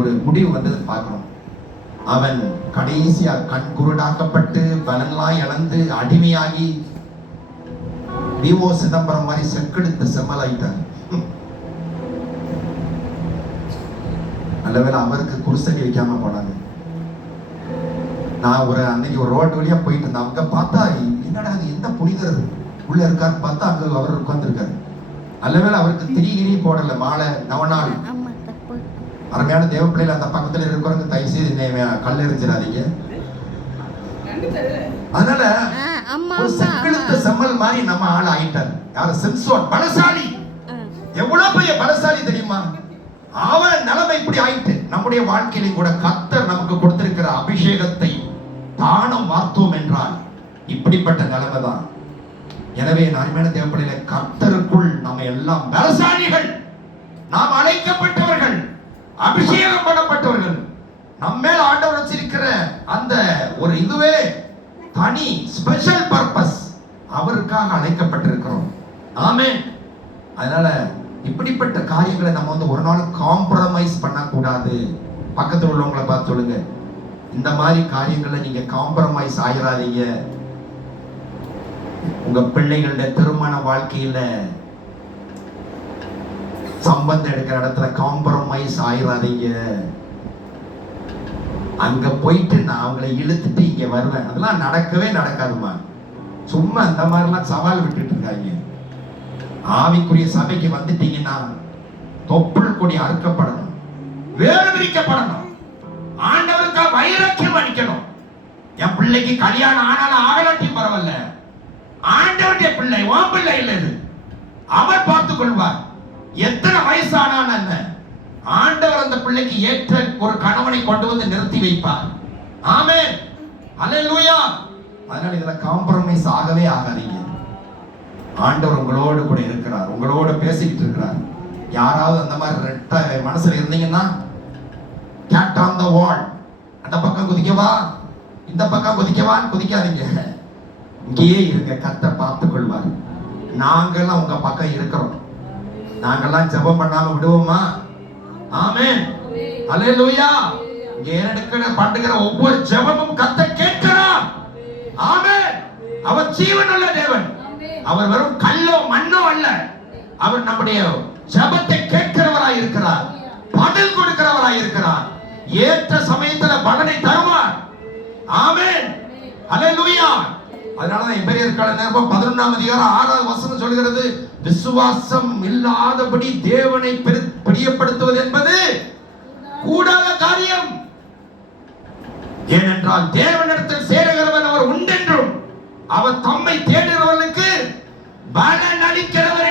ஒரு முடிவு வந்தது பார்க்கணும். அவன் கடைசியா கண் குருடாக்கப்பட்டு பலன்லாம் இழந்து அடிமையாகி சிதம்பரம் மாதிரி செக்கெடுத்த செம்மலாயிட்டார். நல்லவேளை அவருக்கு குருசடி வைக்காம போனாங்க. நான் அன்னைக்கு ஒரு ரோடு வழியா போயிட்டு இருந்தேன். அவங்க பார்த்தா என்னடா அது எந்த புனிதர் உள்ள இருக்காரு பார்த்தா அங்க அவர் உட்கார்ந்துருக்காரு. நல்லவேளை அவருக்கு திரிகிரி போடல, மாலை நவநாள். அருமையான தேவ பிள்ளைகள் அந்த பக்கத்துல இருக்கிறவங்க தயவு செய்து கல் எறிஞ்சிடாதீங்க. அதனால ஒரு செக்கெடுத்த செம்மல் மாதிரி நம்ம ஆள் ஆயிட்டார். யாரு? சிம்சோன். பலசாலி. எவ்வளவு பெரிய பலசாலி தெரியுமா? அவன் நிலைமை இப்படி ஆயிட்டு. நம்முடைய வாழ்க்கையிலும் கூட கர்த்தர் நமக்கு கொடுத்திருக்கிற அபிஷேகத்தை தானம் வார்த்தோம் என்றால் இப்படிப்பட்ட நிலைமை தான். எனவே அருமையான தேவ பிள்ளைகளை, கர்த்தருக்குள் நம்ம எல்லாம் பலசாலிகள். நாம் அழைக்கப்பட்டவர்கள், அபிஷேகம் பண்ணப்பட்டவர்கள். நம்மேல ஆண்டவர் வச்சிருக்கிற அந்த ஒரு இதுவே தனி ஸ்பெஷல் பர்பஸ். அவருக்காக அழைக்கப்பட்டிருக்கிறோம். ஆமென். அதனால இப்படிப்பட்ட காரியங்களை நம்ம ஒரு நாள் காம்ப்ரமைஸ் பண்ணக்கூடாது. பக்கத்தில் உள்ளவங்களை பார்த்து சொல்லுங்க, இந்த மாதிரி காரியங்களை நீங்க காம்ப்ரமைஸ் ஆயிராதீங்க. உங்க பிள்ளைகளுடைய திருமண வாழ்க்கையில சம்பந்தம் எடுக்கிற இடத்துல காம்ப்ரமைஸ் ஆயிராதீங்க. அங்க போயிட்டு நான் அவங்களை இழுத்துட்டு இங்க வருவேன், அதெல்லாம் நடக்கவே நடக்காதுமா. சும்மா அந்த மாதிரிலாம் சவால் விட்டுட்டு இருக்காங்க. ஆவிக்குரிய சபைக்கு வந்துட்டீங்கன்னா தொப்புள் கொடி அறுக்கப்படணும், வேறு விரிக்கப்படணும், ஆண்டவருக்கா வைராக்கியம் அளிக்கணும். என் பிள்ளைக்கு கல்யாணம் ஆனாலும் ஆகலாட்டியும் பரவாயில்ல, ஆண்டவருடைய பிள்ளை, உன் பிள்ளை இல்லை, அவர் பார்த்துக் கொள்வார். எத்தனை வயசானான் என்ன, ஆண்டவர் அந்த பிள்ளைக்கு ஏற்ற ஒரு கணவனை கொண்டு வந்து நிறுத்தி வைப்பார். ஆமென். அல்லேலூயா. அதனால இதுல காம்ப்ரமைஸ் ஆகவே ஆகாதீங்க. ஆண்டவர் உங்களோடு கூட இருக்கிறார், உங்களோட பேசிக்கிட்டு இருக்கிறார். யாராவது அந்த மாதிரி ரெட்ட மனசுல இருந்தீங்கன்னா, கேட் ஆன் தி வால், அந்த பக்கம் குதிக்கவா இந்த பக்கம் குதிக்கவான்னு குதிக்காதீங்க. இங்கேயே இருங்க, கர்த்தர் பார்த்துக் கொள்வார். நாங்கெல்லாம் உங்க பக்கம் இருக்கிறோம். நாங்கெல்லாம் ஜெபம் பண்ணாம விடுவோமா? ஆமென். அல்லேலூயா. ஏறெடுக்கிற பண்ணுகிற ஒவ்வொரு ஜெபமும் கர்த்தர் கேட்கிறார். ஆமென். அவர் ஜீவனுள்ள தேவன். அவர் வெறும் கல்லோ மண்ணோ அல்ல. அவர் நம்முடைய ஜெபத்தை கேட்கிறவராய் இருக்கிறார், பதில் கொடுக்கிறவராய் இருக்கிறார். ஏற்ற சமயத்துல பலனை தருவார். ஆமென். அல்லேலூயா. அதனாலதான் எபிரேயர் 11ஆம் அதிகாரம் 6வது வசனம் சொல்கிறது, விசுவாசம் இல்லாதபடி தேவனை பிரியப்படுத்துவது என்பது கூடாத காரியம். ஏனென்றால் தேவனிடத்தில் சேருகிறவன் அவர் உண்டென்றும் அவர் தம்மை தேடுகிறவர்களுக்கு பலன் அளிக்கிறவர்